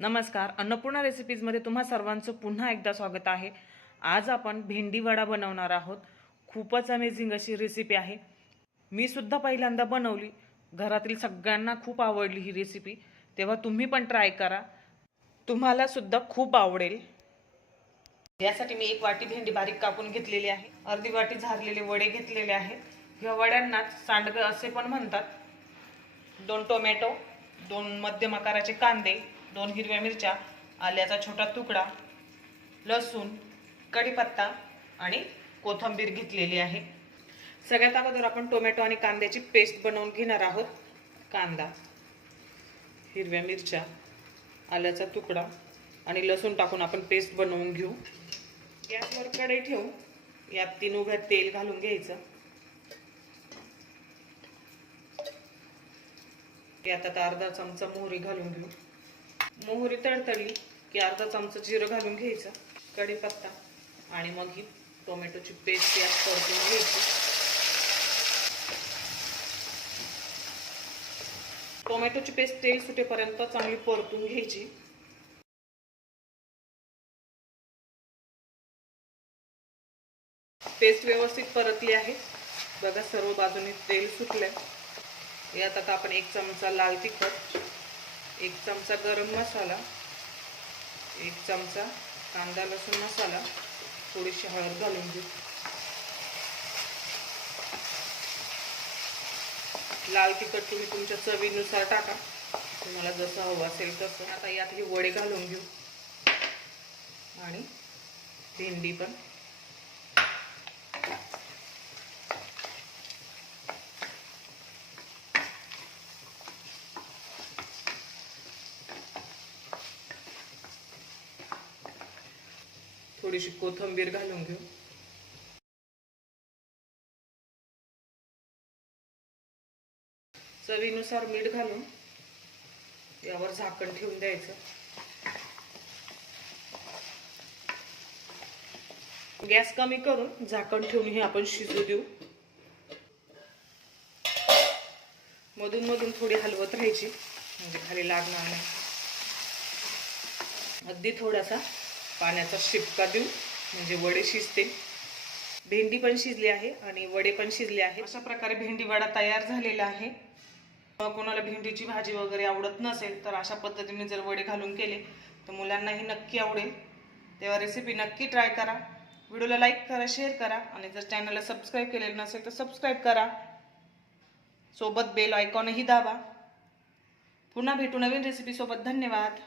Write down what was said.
नमस्कार, अन्नपूर्णा रेसिपीजमध्ये तुम्हा सर्वांचं पुन्हा एकदा स्वागत आहे। आज आपण भेंडी वडा बनवणार आहोत। खूपच अमेझिंग अशी रेसिपी आहे। मी सुद्धा पहिल्यांदा बनवली, घरातील सगळ्यांना खूप आवडली ही रेसिपी। तेव्हा तुम्ही पण ट्राय करा, तुम्हाला सुद्धा खूप आवडेल। यासाठी मी एक वाटी भेंडी बारीक कापून घेतलेली आहे, अर्धी वाटी झारलेले वडे घेतलेले आहेत। या वड्यांना सांडगे असे पण म्हणतात। 2 टोमॅटो, 2 मध्यम आकाराचे कांदे, 2 हिरव्या मिरच्या, आल्याचा छोटा तुकडा, लसूण, कढीपत्ता आणि कोथिंबीर घेतलेली आहे। सगळ्यात अगोदर आपण टोमॅटो आणि कांद्याची पेस्ट बनवून घेणार आहोत। कांदा, हिरव्या मिरच्या, आल्याचा तुकडा आणि लसूण टाकून आपण पेस्ट बनवून घेऊ। गॅसवर कढई ठेवू, यात 3 उभ्या तेल घालून घ्यायचं। यात आता अर्धा चमचा मोहरी घालून घेऊ। मोहरी तडतडली की अर्धा चमचा जिरं घालून घ्यायचं, कढीपत्ता आणि मग ही टोमॅटोची पेस्ट यात परतून घ्यायची। टोमॅटोची पेस्ट तेल सुटेपर्यंत चांगली परतून घ्यायची। पेस्ट व्यवस्थित परतली आहे बघा, सर्व बाजूने तेल सुटलंय। यात आता आपण 1 चमचा लाल तिखट, 1 चमचा गरम मसाला, 1 चमचा कांदा लसूण मसाला, थोडीशी हळद घालून घेऊ। लाल तिखट तुम्ही तुमच्या चवीनुसार टाका, तुम्हाला जसं हवं असेल तसं। आता यात हे वडे घालून घेऊ आणि भेंडी पण। थोडीशी कोथिंबीर घालून घेऊ। चवीनुसार मीठ घालून यावर झाकण ठेवून द्यायचं। गॅस कमी करून झाकण ठेवून हे आपण शिजू देऊ। मधून मधून थोडी हलवत राहायची म्हणजे खाली लागणार नाही। अगदी थोडासा पाण्याचा शिपका देऊ म्हणजे वडे शिजते। भेंडी पण शिजली आहे आणि वडे पण शिजले आहेत। अशा प्रकारे भेंडी वडा तयार झालेला आहे। कोणाला भेंडीची भाजी वगैरे आवडत नसेल तर अशा पद्धतीने जर वडे घालून केले तर मुलांनाही नक्की आवडेल। तेव्हा रेसिपी नक्की ट्राय करा। व्हिडिओला लाईक करा, शेअर करा आणि जर चॅनलला सबस्क्राईब केलेलं नसेल तर सबस्क्राईब करा। सोबत बेल आयकॉनही दाबा। पुन्हा भेटू नवीन रेसिपी सोबत। धन्यवाद।